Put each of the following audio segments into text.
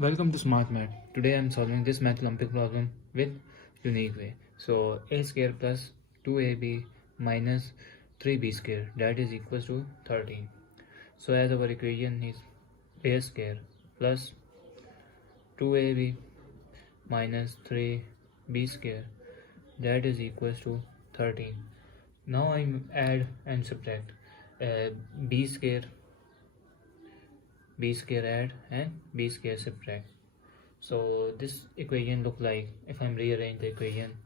Welcome to Smart Math. Today I am solving this math Olympic problem with unique way. So a square plus 2ab minus 3b square, that is equals to 13. So as our equation is a square plus 2ab minus 3b square, that is equals to 13. Now I add and subtract b square add and b square subtract. So this equation look like, if I'm rearrange the equation,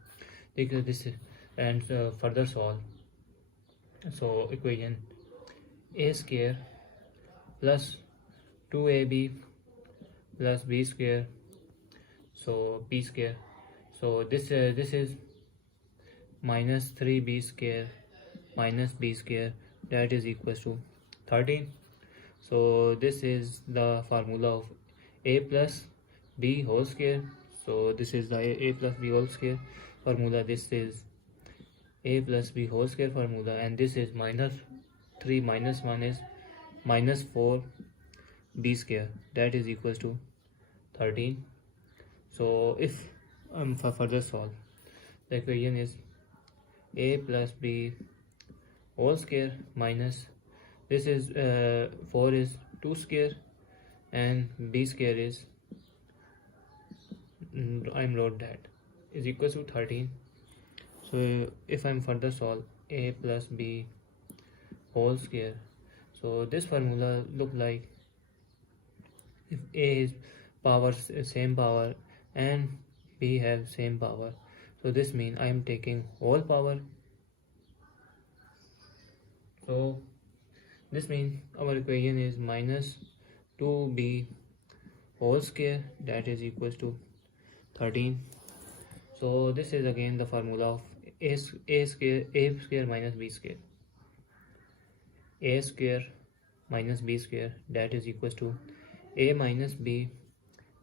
because this is, and further solve. So equation a square plus 2ab plus b square, so b square, so this is minus 3b square minus b square, that is equals to 13. So this is the formula of a plus b whole square. So this is the a plus b whole square formula. This is a plus b whole square formula, and this is minus 3 minus 1 is minus 4 b square, that is equals to 13. So if for further solve, the equation is a plus b whole square minus, this is 4 is 2 square and b square is I'm wrote that is equals to 13. So if I'm further solve a plus b whole square, so this formula look like, if a is power same power and b have same power, so this means I am taking whole power. So this means our equation is minus 2b whole square, that is equals to 13. So this is again the formula of a square minus b square. A square minus b square, that is equals to a minus b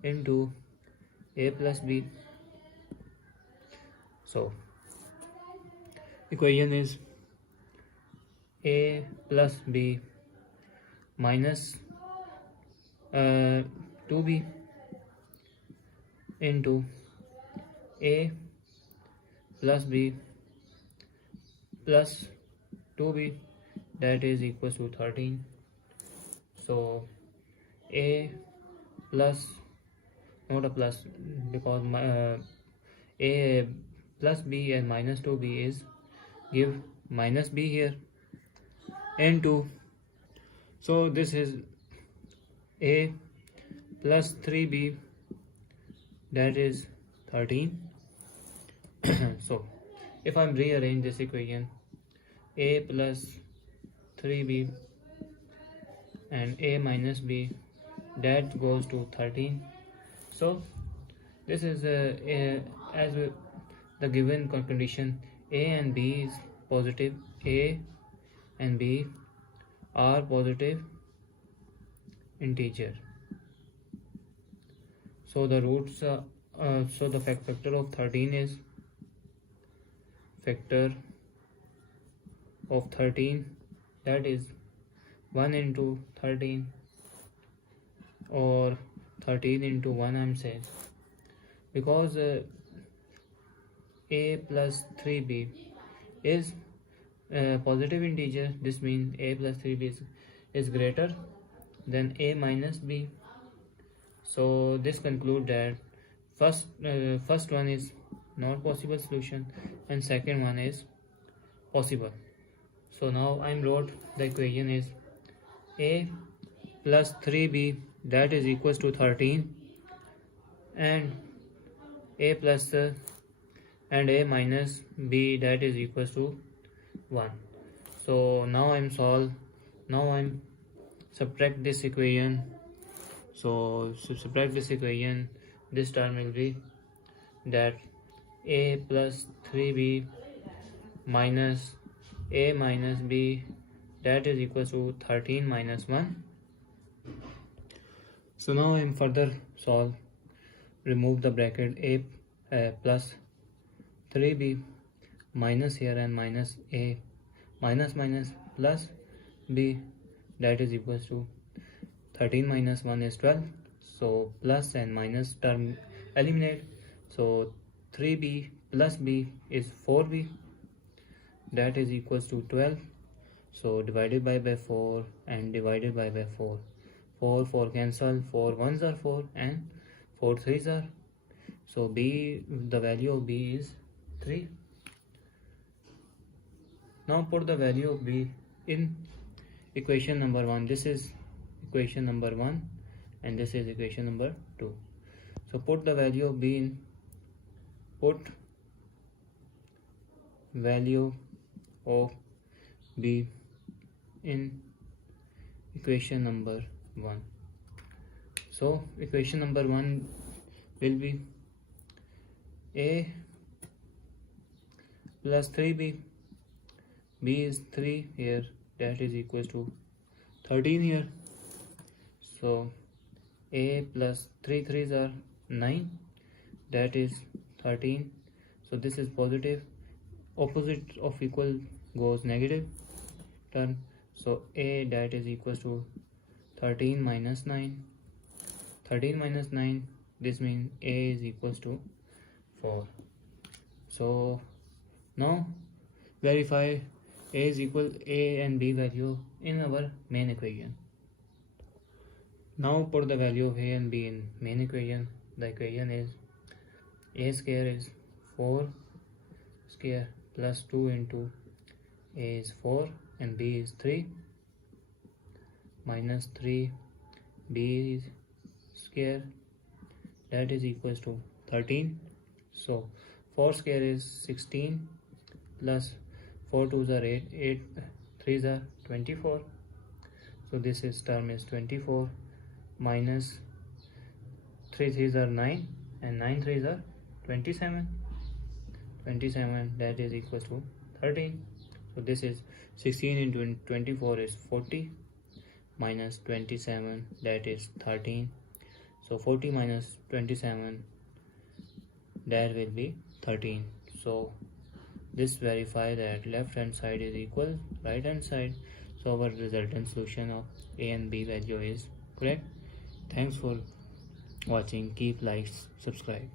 into a plus b. So equation is a plus b minus 2b into a plus b plus 2b, that is equals to 13. So a plus, not a plus, because a plus b and minus 2b is give minus b here into, so this is a plus 3b, that is 13. So if I'm rearrange this equation, a plus 3b and a minus b, that goes to 13. So this is as the given condition, a and b is positive, a and b are positive integer. So the roots so the factor of 13 is, factor of 13, that is 1 into 13 or 13 into 1 I'm saying, because a plus 3b is positive integer. This means a plus 3b is greater than a minus b. So this conclude that first one is not possible solution and second one is possible. So now I'm wrote the equation is a plus 3b, that is equals to 13, and a plus and a minus b, that is equals to 1. So now I'm solve, now I'm subtract this equation. So subtract this equation, this term will be that a plus 3b minus a minus b, that is equals to 13 minus 1. So now I'm further solve, remove the bracket, a plus 3b minus here and minus a minus minus plus b, that is equals to 13 minus 1 is 12. So plus and minus term eliminate. So 3b plus b is 4b, that is equals to 12. So divided by 4 and divided by 4. 4 cancel, 4 ones are 4 and 4 threes are. So b, the value of b is 3. Now put the value of b in equation number 1. This is equation number 1 and this is equation number 2. So put the value of b in, put value of b in equation number 1. So equation number 1 will be a plus 3b, b is 3 here, that is equals to 13 here. So a plus 3 threes are 9, that is 13. So this is positive, opposite of equal goes negative term. So a, that is equals to 13 minus 9. 13 minus 9, this means a is equals to 4. So now verify a is equal a and b value in our main equation. Now put the value of a and b in main equation. The equation is a square is 4 square plus 2 into a is 4 and b is 3 minus 3 b is square, that is equals to 13. So 4 square is 16 plus 4 2s are 8, 8 3s are 24. So this is term is 24 minus 3 3s are 9 and 9 3s are 27. 27, that is equals to 13. So this is 16 into 24 is 40 minus 27, that is 13. So 40 minus 27, that will be 13. So this verify that left hand side is equal right hand side. So our resultant solution of a and b value is correct. Thanks for watching. Keep likes, subscribe.